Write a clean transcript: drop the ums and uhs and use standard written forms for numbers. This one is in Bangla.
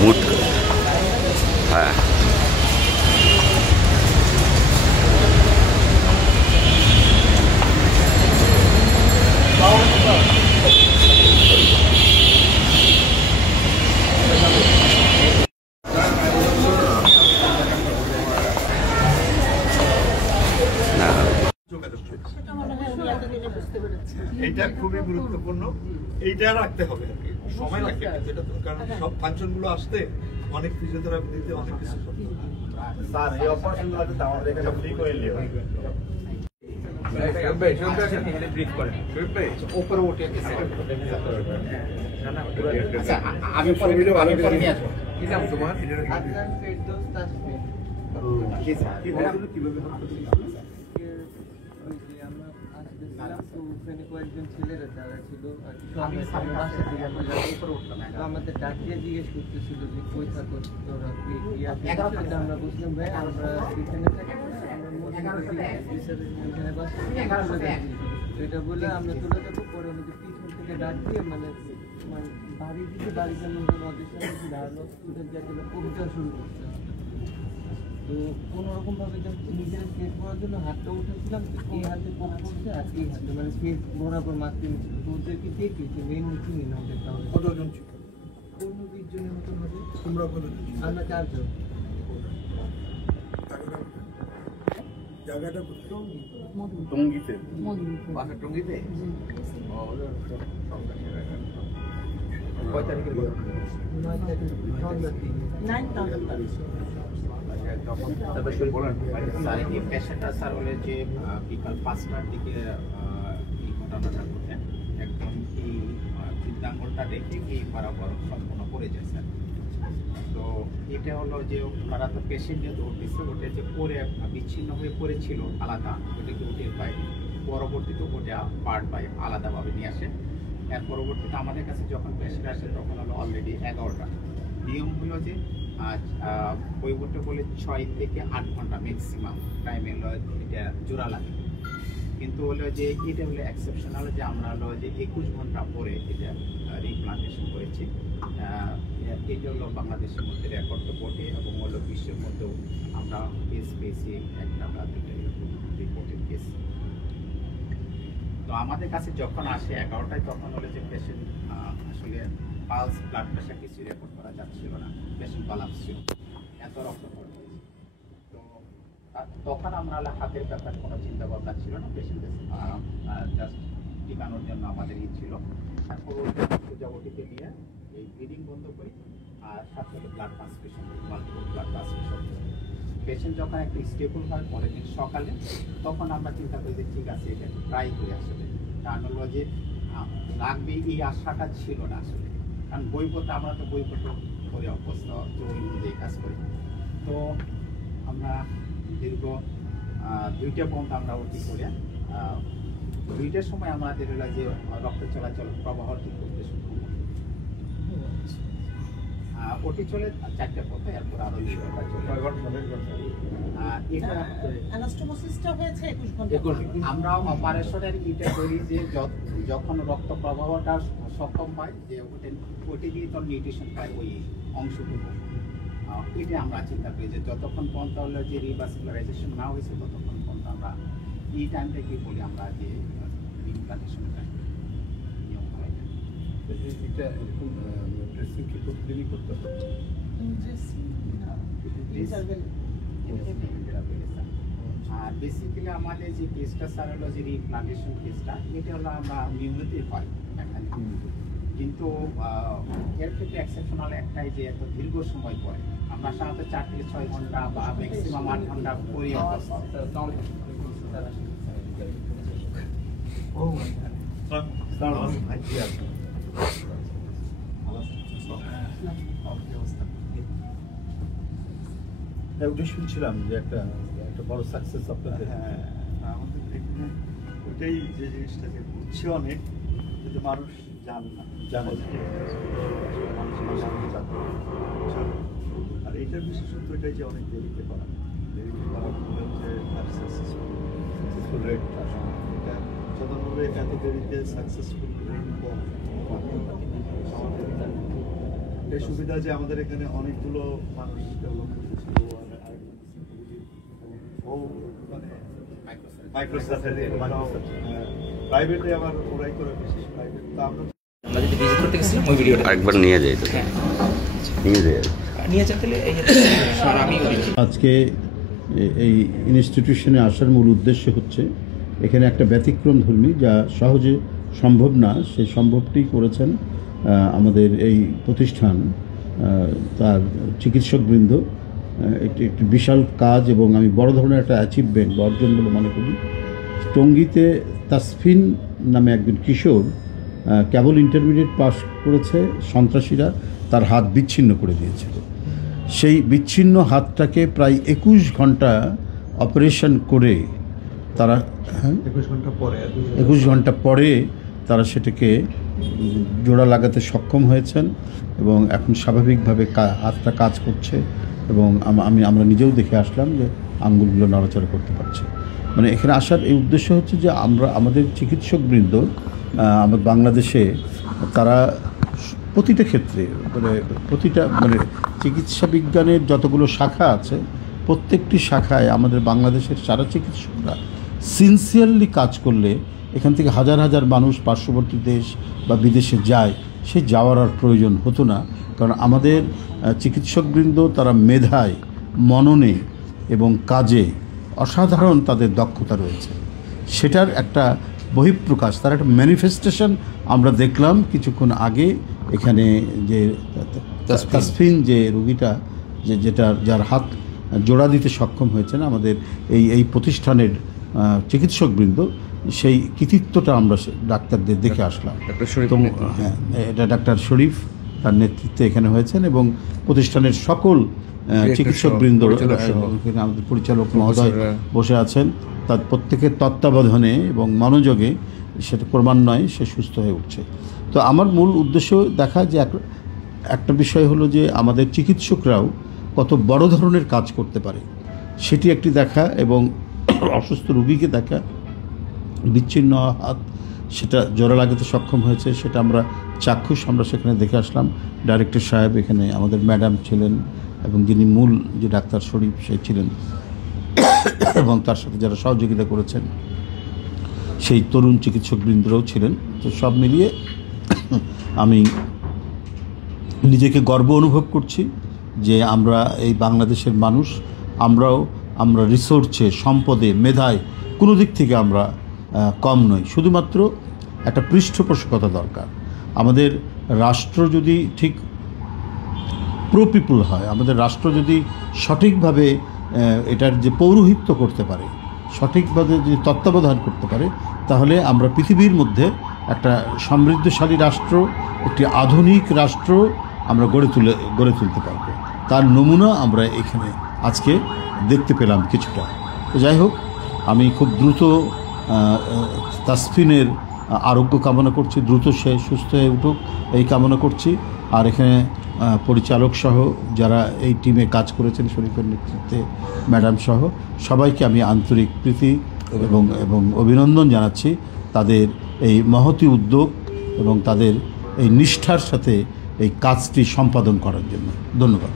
মুড। হ্যাঁ এটা খুবই গুরুত্বপূর্ণ, এইটা রাখতে হবে আর কি, সময় লাগবে যেটা, কারণ সব ফাংশন গুলো আসতে অনেক ফিজিওথেরাপি দিতে অনেক কিছু স্যার এই অপারেশনগুলো তো আমাদের এখানে ফ্রি করে নিও। আমি কয়েকজন ছেলেরা যারা ছিল আমাদের ডাকিয়ে জিজ্ঞেস করতেছিল যে কই থাকো তোরা, আমরা বুঝলাম ভাই আমরা এখানে থাকি, এটা বলে আমরা তুলে যাবো। পরে আমাদের পিছন থেকে ডাক দিয়ে মানে বাড়ি দিকে বাড়ি যেমন কবিতা শুরু করছে। তো কোনোরকম ভাবে নিজের ফেস করার জন্য হাতটা উঠেছিলাম, এই হাতে পক করছে আর এই হাতে মানে ফেস বরাবর মারতে নিচ্ছিল। তো ওদেরকে দেখি যে মেন মিটিং না ওদের তাহলে কতজন ছিল? 15-20 জনের মতন হবে। তোমরা কতজন? আমরা 4 জন। জায়গাটা টঙ্গীতে বাসা টঙ্গীতে। কয় তারিখের কথা? 9 তারিখ সন্ধ্যা 9 স্যার এই পেশেন্টটা স্যার হলে যে বিকাল 5টার দিকে এই ঘটনাটা ঘটে, একদম এই বৃদ্ধাঙ্গলটা রেখে এই বরাবর সম্পূর্ণ পড়ে যায় স্যার। তো এটা হলো যে ওনারা তো পেশেন্ট যেহেতু উঠেছে, ওটা যে পরে বিচ্ছিন্ন হয়ে পড়েছিল আলাদা, ওটাকে উঠে পায় পরবর্তীতে ওটা পার্ট বাই আলাদাভাবে নিয়ে আসে। এর পরবর্তীতে আমাদের কাছে যখন পেশেন্ট আসে তখন হলো অলরেডি 11টা। নিয়ম হলো যে বই বলতে বলে 6 থেকে 8 ঘন্টা ম্যাক্সিমাম টাইমে হলো এটা জোড়া লাগে, কিন্তু হলো যে এটা হলো এক্সেপশনাল যে আমরা হলো যে 21 ঘন্টা পরে এটা রিপ্লান্টেশন করেছি। এটা হলো বাংলাদেশের মধ্যে রেকর্ড তো বটে এবং হলো বিশ্বের মধ্যেও আমরা কেস পেয়েছি একটা বা দুটো রিপোর্টেড কেস। তো আমাদের কাছে যখন আসে 11টায় তখন হলো যে পেশেন্ট আসলে পালস ব্লাড প্রেশার কিছু রেকর্ড করা যাচ্ছিল না, পেশেন্ট বালান্স ছিল, এত রক্ত পড়ে গেছে। তো তখন আমরা হাতের ব্যাপারে কোনো চিন্তা ভাবনা ছিল না, পেশেন্টের জাস্ট টিকানোর জন্য আমাদের ছিল। তারপর প্রজাপতিকে নিয়ে এই ব্লিডিং বন্ধ করি আর সাথে blood transfusion, multiple blood transfusion. Patient যখন একটু স্টেবল হয় পরের দিন সকালে, তখন আমরা চিন্তা করি যে ঠিক আছে এটা ট্রাই করি আসলে। কারণ হলো যে লাগবে এই আশাটা ছিল না আসলে, কারণ বইপত্র আমরা তো বইপত্র করে অভ্যস্ত, তো ওই অনুযায়ী কাজ করি। তো আমরা দীর্ঘ 2টা পর্যন্ত আমরা ওটি করে 2টার সময় আমাদের হলো যে রক্ত চলাচল প্রবাহ ঠিক করতে শুরু করি। ওটি চলে 4টা পর্যন্ত, এরপর আরো আমরা অপারেশনের ইটা করি যে যখন রক্ত প্রবাহটা সক্ষম হয় যে ওটি দিয়ে তো নিউট্রিশন পায় ওই অংশটুকু, এটা আমরা চিন্তা করি যে যতক্ষণ পর্যন্ত হলো যে রিভার্সিকুলারাইজেশন না হয়েছে ততক্ষণ পর্যন্ত আমরা এই টাইমটা কি বলি আমরা যে ইমপ্লান্টেশন টাইম নিয়ম হয়। এটা এরকম ড্রেসিং কি প্রতিদিনই করতে হবে? আর বেসিক্যালি আমাদের যে কেসটা স্যার হলো যে রিপ্লান্টেশন কেসটা, এটা হলো আমরা নিয়মিতই হয় এখানে, কিন্তু এর ক্ষেত্রে এক্সেপশনাল একটাই যে এত দীর্ঘ সময় পরে আমরা সাধারণত 4 থেকে 6 ঘন্টা বা ম্যাক্সিমাম 8 ঘন্টা পরে ওটা শুনছিলাম যে একটা বড় সাকসেস আপনাদের। হ্যাঁ, আমাদের এখানে ওইটাই যে জিনিসটা যে বুঝছে অনেক, কিন্তু মানুষ জানে না, আর এইটার বিশেষত্ব এটাই যে অনেক দেরিতে করা ফলে হচ্ছে সাকসেসফুল রেট। এটা সাধারণভাবে এত দেরিতে সাকসেসফুল রেট কম। এই সুবিধা যে আমাদের এখানে অনেকগুলো মানুষ ডেভেলপ করতেছিল, ও মানে মাইক্রোসফট প্রাইভেটে আবার ওরাই করে, বিশেষ প্রাইভেট। তো আমরা যদি ভিজিট করতে গেছিলাম ওই ভিডিওটা একবার নিয়ে যাই তো, নিয়ে যাই নিয়ে যেতে আমি আজকে এই ইনস্টিটিউশনে আসার মূল উদ্দেশ্য হচ্ছে এখানে একটা ব্যতিক্রম ধর্মী যা সহজে সম্ভব না, সেই সম্ভবটি করেছেন আমাদের এই প্রতিষ্ঠান, তার চিকিৎসকবৃন্দ। একটি বিশাল কাজ এবং আমি বড় ধরনের একটা অ্যাচিভমেন্ট বা অর্জন বলে মনে করি। টঙ্গীতে তাসফিন নামে একজন কিশোর কেবল ইন্টারমিডিয়েট পাস করেছে, সন্ত্রাসীরা তার হাত বিচ্ছিন্ন করে দিয়েছিল। সেই বিচ্ছিন্ন হাতটাকে প্রায় 21 ঘন্টা অপারেশন করে তারা 21 ঘন্টা পরে তারা সেটাকে জোড়া লাগাতে সক্ষম হয়েছেন এবং এখন স্বাভাবিকভাবে হাতটা কাজ করছে এবং আমরা নিজেও দেখে আসলাম যে আঙ্গুলগুলো নড়াচড়া করতে পারছে। মানে এখানে আসার এই উদ্দেশ্য হচ্ছে যে আমাদের চিকিৎসকবৃন্দ আমাদের বাংলাদেশে তারা প্রতিটা ক্ষেত্রে মানে চিকিৎসা বিজ্ঞানের যতগুলো শাখা আছে প্রত্যেকটি শাখায় আমাদের বাংলাদেশের সারা চিকিৎসকরা সিনসিয়ারলি কাজ করলে এখান থেকে হাজার হাজার মানুষ পার্শ্ববর্তী দেশ বা বিদেশে যায়, সে যাওয়ার আর প্রয়োজন হতো না। কারণ আমাদের চিকিৎসকবৃন্দ তারা মেধায়, মননে এবং কাজে অসাধারণ তাদের দক্ষতা রয়েছে, সেটার একটা বহিঃপ্রকাশ, তার একটা ম্যানিফেস্টেশন আমরা দেখলাম কিছুক্ষণ আগে এখানে। যে তাসফিন যে রোগীটা যার হাত জোড়া দিতে সক্ষম হয়েছেন আমাদের এই প্রতিষ্ঠানের চিকিৎসকবৃন্দ, সেই কৃতিত্বটা আমরা ডাক্তারদের দেখে আসলাম। হ্যাঁ, এটা ডাক্তার শরীফ তার নেতৃত্বে এখানে হয়েছেন এবং প্রতিষ্ঠানের সকল চিকিৎসকবৃন্দ, আমাদের পরিচালক মহোদয় বসে আছেন, তার প্রত্যেকের তত্ত্বাবধানে এবং মনোযোগে সেটা ক্রমান্বয়ে সে সুস্থ হয়ে উঠছে। তো আমার মূল উদ্দেশ্য দেখা যে একটা বিষয় হলো যে আমাদের চিকিৎসকরাও কত বড় ধরনের কাজ করতে পারে সেটি একটি দেখা, এবং অসুস্থ রোগীকে দেখা, বিচ্ছিন্ন হাত সেটা জোড়া লাগাতে সক্ষম হয়েছে সেটা আমরা চাক্ষুষ আমরা সেখানে দেখে আসলাম। ডাইরেক্টর সাহেব এখানে, আমাদের ম্যাডাম ছিলেন এবং যিনি মূল যে ডাক্তার শরীফ সে ছিলেন এবং তার সাথে যারা সহযোগিতা করেছেন সেই তরুণ চিকিৎসকবৃন্দরাও ছিলেন। তো সব মিলিয়ে আমি নিজেকে গর্ব অনুভব করছি যে আমরা এই বাংলাদেশের মানুষ, আমরা রিসোর্সে, সম্পদে, মেধায় কোনো দিক থেকে আমরা কম নই। শুধুমাত্র একটা পৃষ্ঠপোষকতা দরকার। আমাদের রাষ্ট্র যদি ঠিক প্রো পিপুল হয়, আমাদের রাষ্ট্র যদি সঠিকভাবে এটার যে পৌরোহিত্য করতে পারে, সঠিকভাবে যদি তত্ত্বাবধান করতে পারে, তাহলে আমরা পৃথিবীর মধ্যে একটা সমৃদ্ধশালী রাষ্ট্র, একটি আধুনিক রাষ্ট্র আমরা গড়ে তুলতে পারব। তার নমুনা আমরা এখানে আজকে দেখতে পেলাম কিছুটা। তো যাই হোক, আমি খুব দ্রুত তাসফিনের আরোগ্য কামনা করছি, দ্রুত সে সুস্থ হয়ে উঠুক এই কামনা করছি। আর এখানে পরিচালক সহ যারা এই টিমে কাজ করেছেন, শরীফের নেতৃত্বে ম্যাডাম সহ সবাইকে আমি আন্তরিক প্রীতি এবং অভিনন্দন জানাচ্ছি তাদের এই মহতি উদ্যোগ এবং তাদের এই নিষ্ঠার সাথে এই কাজটি সম্পাদন করার জন্য। ধন্যবাদ।